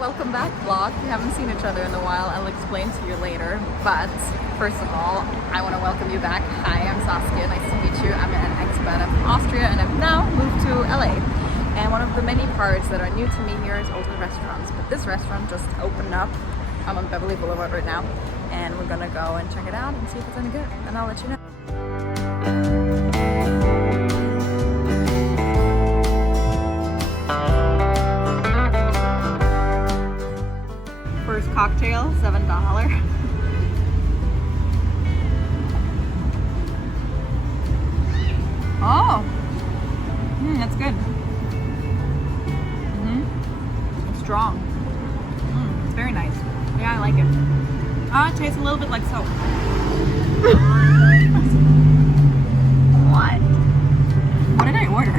welcome back vlog. We haven't seen each other in a while. I'll explain to you later. But first of all, I want to welcome you back. Hi, I'm Saskia. Nice to meet you. I'm an expat of Austria and I've now moved to LA. And one of the many parts that are new to me here is all the restaurants. But this restaurant just opened up. I'm on Beverly Boulevard right now. And we're gonna go and check it out and see if it's any good. And I'll let you know. First cocktail, $7. Oh, that's good. It's strong. It's very nice. Yeah, I like it. It tastes a little bit like soap. What? What did I order?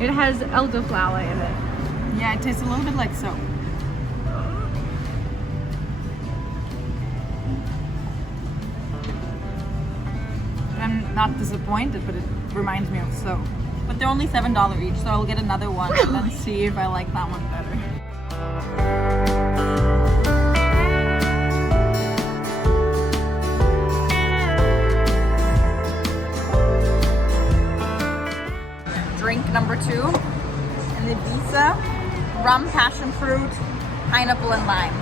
It has elderflower in it. Yeah, it tastes a little bit like soap. I'm not disappointed, but it reminds me of soap. But they're only $7 each, so I'll get another one and then see if I like that one better. Drink number 2, and the Visa, rum, passion fruit, pineapple, and lime.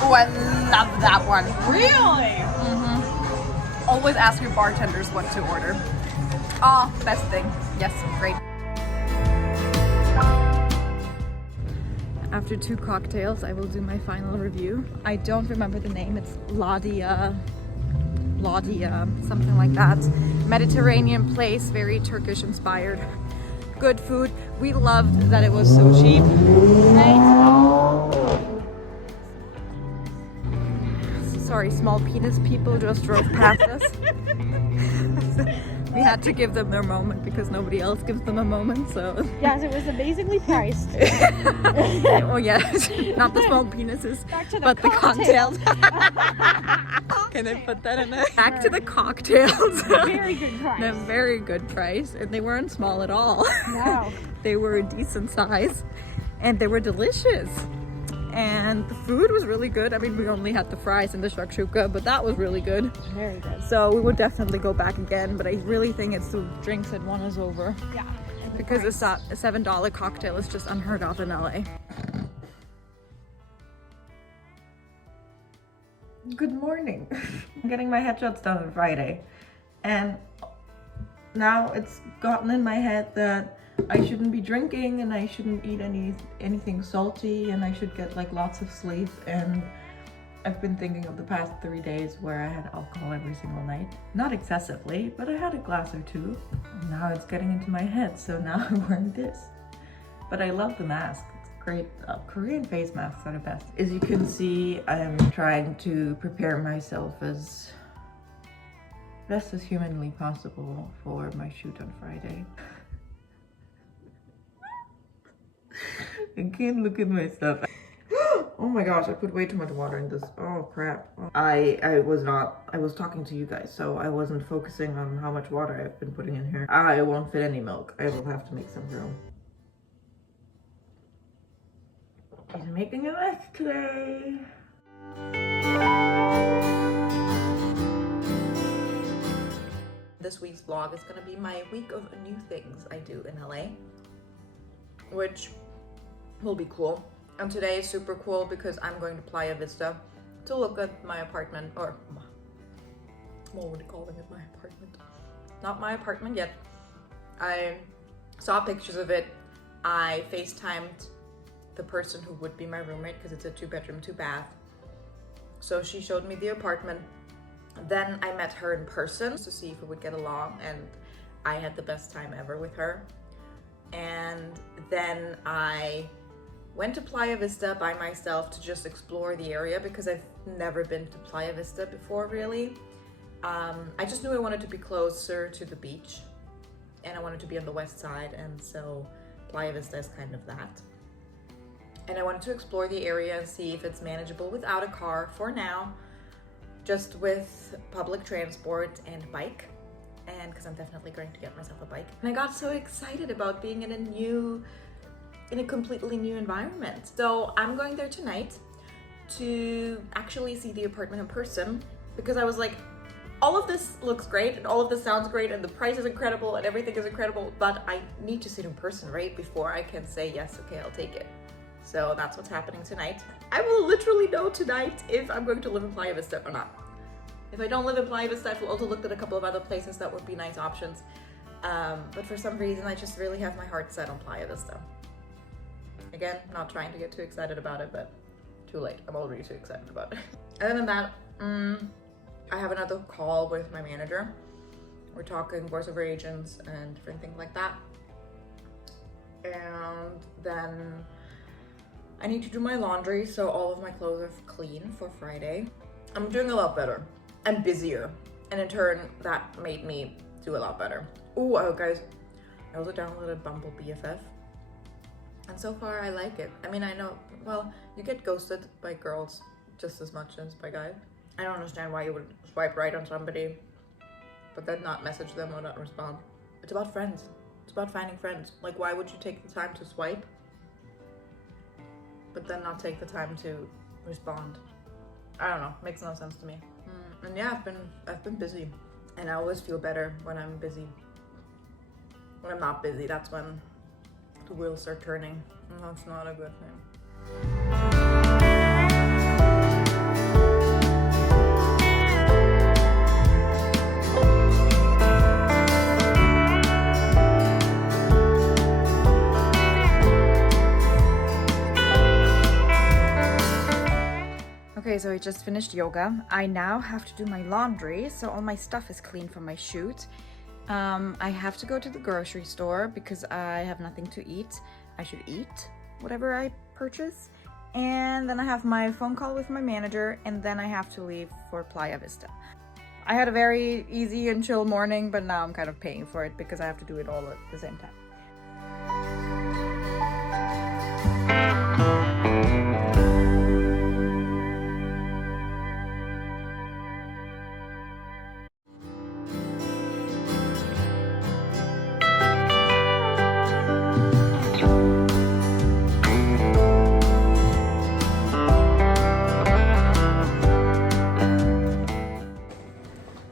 Oh, I love that one. Really? Always ask your bartenders what to order. Oh, best thing. Yes, great. After 2 cocktails, I will do my final review. I don't remember the name. It's Ladia, something like that. Mediterranean place, very Turkish inspired. Good food. We loved that it was so cheap. Sorry, small penis people just drove past us. We had to give them their moment because nobody else gives them a moment, so. Yes, it was amazingly priced. Oh yes, not the small penises, but the cocktails. Can I put that in there? Back to the cocktails. Very good price. A very good price, and they weren't small at all. No. They were a decent size, and they were delicious. And the food was really good. I mean, we only had the fries and the shakshuka, but that was really good. Very good. So we would definitely go back again, but I really think it's the drinks that won us over. Yeah. Because a $7 cocktail is just unheard of in LA. Good morning. I'm getting my headshots done on Friday. And now it's gotten in my head that I shouldn't be drinking and I shouldn't eat anything salty and I should get like lots of sleep. And I've been thinking of the past 3 days where I had alcohol every single night. Not excessively, but I had a glass or 2. And now it's getting into my head, so now I'm wearing this. But I love the mask. It's great. Korean face masks are the best. As you can see, I'm trying to prepare myself as best as humanly possible for my shoot on Friday. I can't look at my stuff. Oh my gosh, I put way too much water in this. Oh crap. I was talking to you guys, so I wasn't focusing on how much water I've been putting in here. I won't fit any milk. I will have to make some room. He's making a mess today. This week's vlog is gonna be my week of new things I do in LA, which will be cool. And today is super cool because I'm going to Playa Vista to look at my apartment, or what would you call it, my apartment? Not my apartment yet. I saw pictures of it. I FaceTimed the person who would be my roommate because it's a 2-bedroom, 2-bath. So she showed me the apartment. Then I met her in person to see if we would get along, and I had the best time ever with her. And then I went to Playa Vista by myself to just explore the area because I've never been to Playa Vista before, really. I just knew I wanted to be closer to the beach and I wanted to be on the west side, and so Playa Vista is kind of that. And I wanted to explore the area and see if it's manageable without a car for now, just with public transport and bike. and because I'm definitely going to get myself a bike. And I got so excited about being in a completely new environment. So I'm going there tonight to actually see the apartment in person, because I was like, all of this looks great and all of this sounds great and the price is incredible and everything is incredible, but I need to see it in person, right? Before I can say, yes, okay, I'll take it. So that's what's happening tonight. I will literally know tonight if I'm going to live in Playa Vista or not. If I don't live in Playa Vista, I've also looked at a couple of other places that would be nice options. But for some reason, I just really have my heart set on Playa Vista. Again, not trying to get too excited about it, but too late. I'm already too excited about it. Other than that, I have another call with my manager. We're talking voice over agents and different things like that. And then I need to do my laundry, so all of my clothes are clean for Friday. I'm doing a lot better and busier, and in turn that made me do a lot better. Oh guys, I also downloaded Bumble BFF, and so far I like it. I mean, I know, well, you get ghosted by girls just as much as by guys. I don't understand why you would swipe right on somebody but then not message them or not respond. It's about friends. It's about finding friends. Like, why would you take the time to swipe but then not take the time to respond? I don't know, makes no sense to me. And yeah, I've been busy, and I always feel better when I'm busy. When I'm not busy, that's when the wheels start turning, and that's not a good thing. Okay, so I just finished yoga. I now have to do my laundry, so all my stuff is clean from my shoot. I have to go to the grocery store because I have nothing to eat. I should eat whatever I purchase. And then I have my phone call with my manager, and then I have to leave for Playa Vista. I had a very easy and chill morning, but now I'm kind of paying for it because I have to do it all at the same time.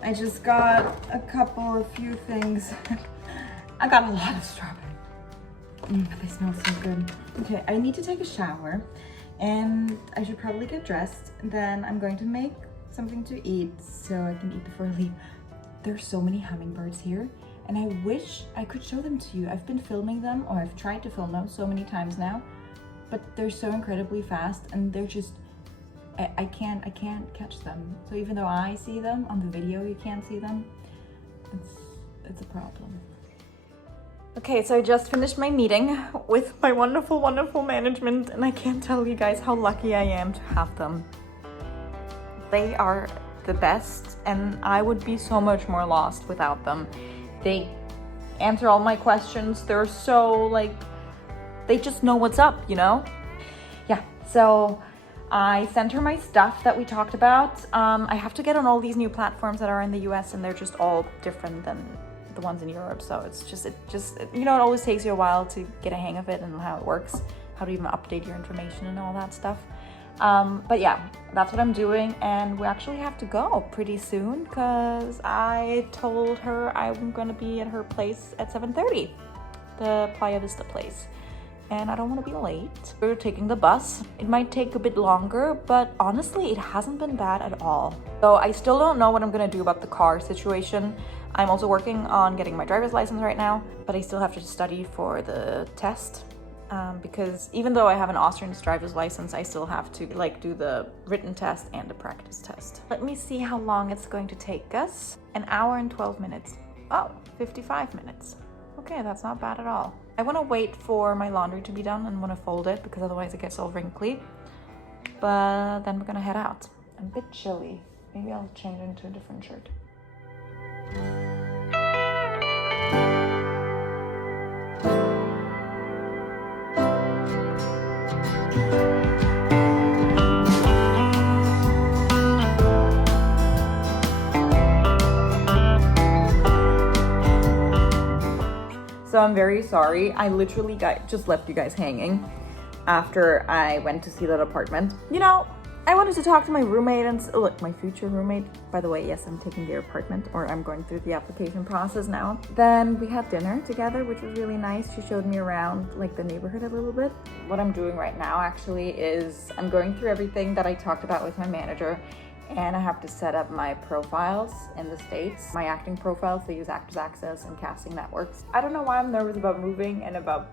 I just got a few things. I got a lot of strawberry. They smell so good. Okay, I need to take a shower and I should probably get dressed. Then I'm going to make something to eat so I can eat before I leave. There's so many hummingbirds here and I wish I could show them to you. I've been filming them, or I've tried to film them so many times now, but they're so incredibly fast and they're just, I can't catch them. So even though I see them on the video, you can't see them. It's a problem. Okay, so I just finished my meeting with my wonderful, wonderful management, and I can't tell you guys how lucky I am to have them. They are the best, and I would be so much more lost without them. They answer all my questions. They're so, like, they just know what's up, you know? Yeah, so I sent her my stuff that we talked about. I have to get on all these new platforms that are in the US, and they're just all different than the ones in Europe. So it's just, you know, it always takes you a while to get a hang of it and how it works, how to even update your information and all that stuff. But yeah, that's what I'm doing. And we actually have to go pretty soon because I told her I'm going to be at her place at 7:30, the Playa Vista place. And I don't want to be late. We're taking the bus. It might take a bit longer, but honestly, it hasn't been bad at all. So I still don't know what I'm gonna do about the car situation. I'm also working on getting my driver's license right now, but I still have to study for the test. Because even though I have an Austrian driver's license, I still have to do the written test and the practice test. Let me see how long it's going to take us. 1 hour and 12 minutes. Oh, 55 minutes. Okay, that's not bad at all. I want to wait for my laundry to be done and want to fold it because otherwise it gets all wrinkly. But then we're gonna head out. I'm a bit chilly. Maybe I'll change into a different shirt. So I'm very sorry. I literally just left you guys hanging after I went to see that apartment. You know, I wanted to talk to my roommate and look, my future roommate. By the way, yes, I'm taking their apartment, or I'm going through the application process now. Then we had dinner together, which was really nice. She showed me around like the neighborhood a little bit. What I'm doing right now actually is I'm going through everything that I talked about with my manager, and I have to set up my profiles in the States. My acting profiles, they use Actors Access and Casting Networks. I don't know why I'm nervous about moving and about,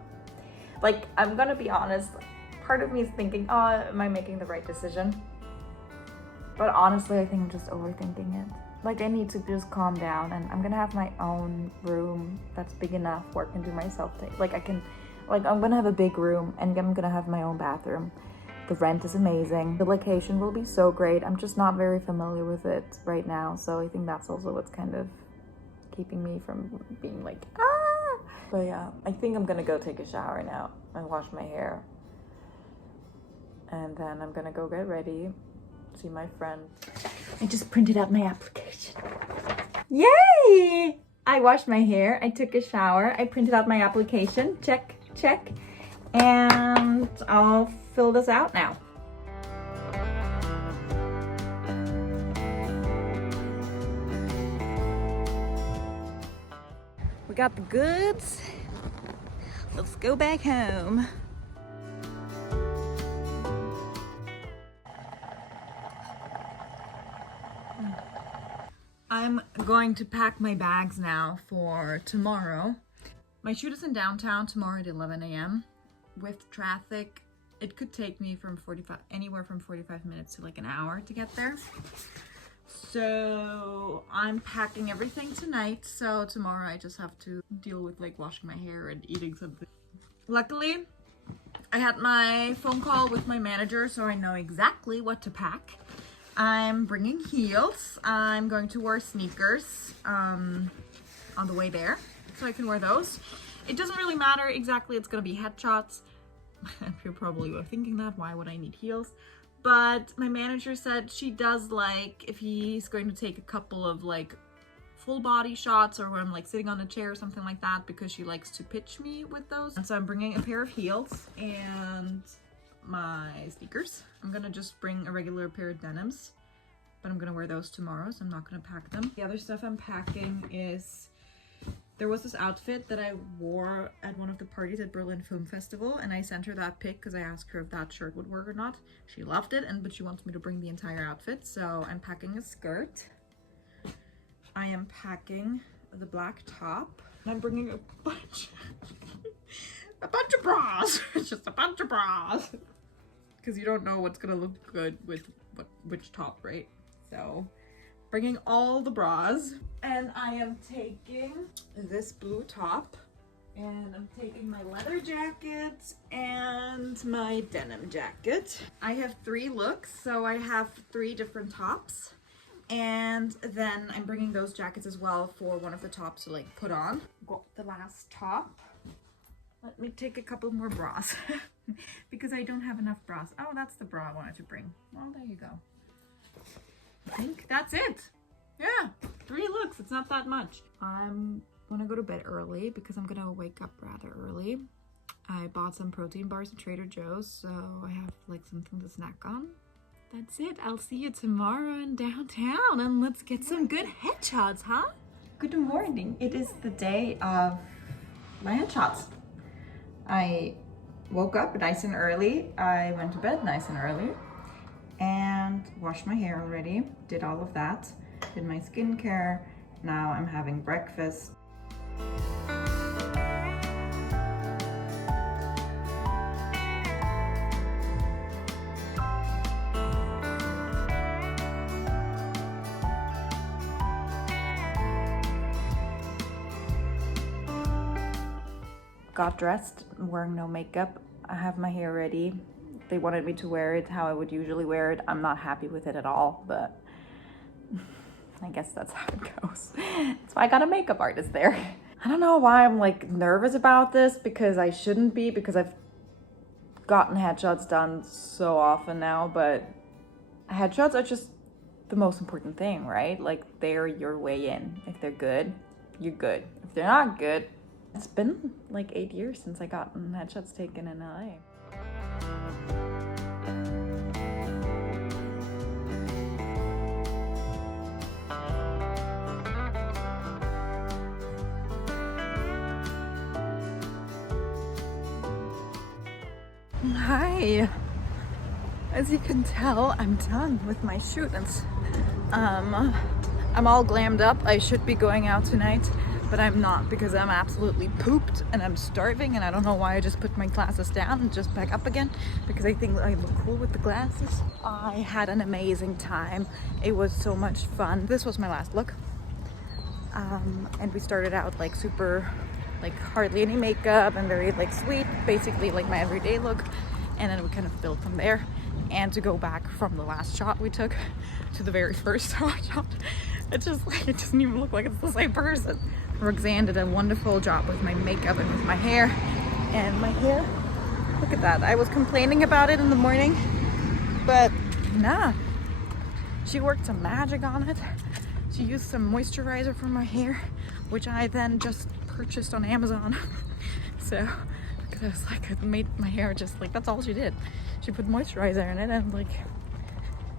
like, I'm gonna be honest, part of me is thinking, oh, am I making the right decision? But honestly, I think I'm just overthinking it. Like, I need to just calm down, and I'm gonna have my own room that's big enough where I can do my self-tape. Like, I'm gonna have a big room, and I'm gonna have my own bathroom. The rent is amazing. The location will be so great. I'm just not very familiar with it right now, so I think that's also what's kind of keeping me from being like, ah! But yeah, I think I'm gonna go take a shower now and wash my hair. And then I'm gonna go get ready, see my friend. I just printed out my application. Yay! I washed my hair, I took a shower, I printed out my application, check, check. And I'll fill this out now. We got the goods. Let's go back home. I'm going to pack my bags now for tomorrow. My shoot is in downtown tomorrow at 11 a.m. With traffic, it could take me from anywhere from 45 minutes to like an hour to get there. So I'm packing everything tonight. So tomorrow I just have to deal with like washing my hair and eating something. Luckily, I had my phone call with my manager, so I know exactly what to pack. I'm bringing heels. I'm going to wear sneakers on the way there, so I can wear those. It doesn't really matter exactly, it's gonna be headshots. You're probably thinking that, why would I need heels? But my manager said she does like, if he's going to take a couple of like full body shots or when I'm like sitting on a chair or something like that, because she likes to pitch me with those. And so I'm bringing a pair of heels and my sneakers. I'm gonna just bring a regular pair of denims, but I'm gonna wear those tomorrow, so I'm not gonna pack them. The other stuff I'm packing is, there was this outfit that I wore at one of the parties at Berlin Film Festival, and I sent her that pic because I asked her if that shirt would work or not. She loved it, but she wants me to bring the entire outfit, so I'm packing a skirt. I am packing the black top. I'm bringing a bunch of bras. It's just a bunch of bras. Because you don't know what's gonna look good with which top, right? So bringing all the bras, and I am taking this blue top, and I'm taking my leather jacket and my denim jacket. I have 3 looks, so I have 3 different tops, and then I'm bringing those jackets as well for one of the tops to like put on. Got the last top. Let me take a couple more bras because I don't have enough bras. Oh, that's the bra I wanted to bring. Well, there you go. I think that's it. Yeah, 3 looks. It's not that much. I'm gonna go to bed early because I'm gonna wake up rather early. I bought some protein bars at Trader Joe's, so I have like something to snack on. That's it. I'll see you tomorrow in downtown, and let's get some good headshots, huh? Good morning. It is the day of my headshots. I woke up nice and early. I went to bed nice and early and washed my hair already. Did all of that. Did my skincare. Now I'm having breakfast. Got dressed, wearing no makeup. I have my hair ready. They wanted me to wear it how I would usually wear it. I'm not happy with it at all, but I guess that's how it goes. That's why I got a makeup artist there. I don't know why I'm like nervous about this, because I shouldn't be, because I've gotten headshots done so often now, but headshots are just the most important thing, right? Like, they're your way in. If they're good, you're good. If they're not good, It's been like 8 years since I got headshots taken in LA. Hi. As you can tell, I'm done with my shoot. I'm all glammed up. I should be going out tonight, but I'm not because I'm absolutely pooped and I'm starving, and I don't know why I just put my glasses down and just back up again because I think I look cool with the glasses. I had an amazing time. It was so much fun. This was my last look. And we started out like super, like hardly any makeup and very like sweet, basically like my everyday look. And then we kind of built from there. And to go back from the last shot we took to the very first shot, it's just like, it doesn't even look like it's the same person. Roxanne did a wonderful job with my makeup and with my hair. And my hair, look at that. I was complaining about it in the morning, but nah, she worked some magic on it. She used some moisturizer for my hair, which I then just purchased on Amazon. So, because I was like, it made my hair just like, that's all she did. She put moisturizer in it, and like,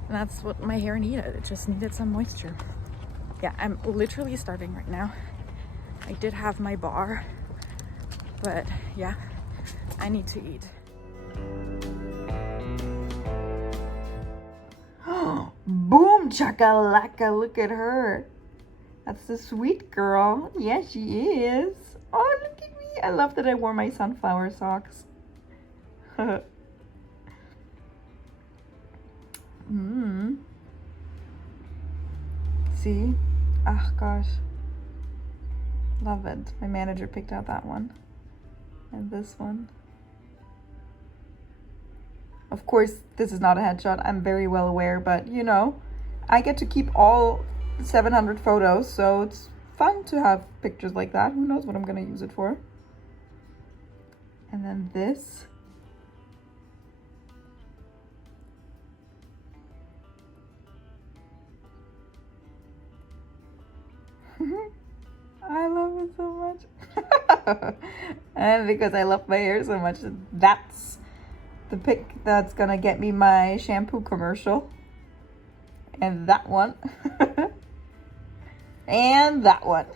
and that's what my hair needed. It just needed some moisture. Yeah, I'm literally starving right now. I did have my bar, but yeah, I need to eat. Boom chakalaka, look at her. That's the sweet girl. Yeah, she is. Oh, look at me. I love that I wore my sunflower socks. See? Oh gosh. Love it. My manager picked out that one. And this one. Of course, this is not a headshot. I'm very well aware, but you know, I get to keep all 700 photos, so it's fun to have pictures like that. Who knows what I'm gonna use it for? And then this. I love it so much. And because I love my hair so much, that's the pic that's gonna get me my shampoo commercial. And that one. And that one.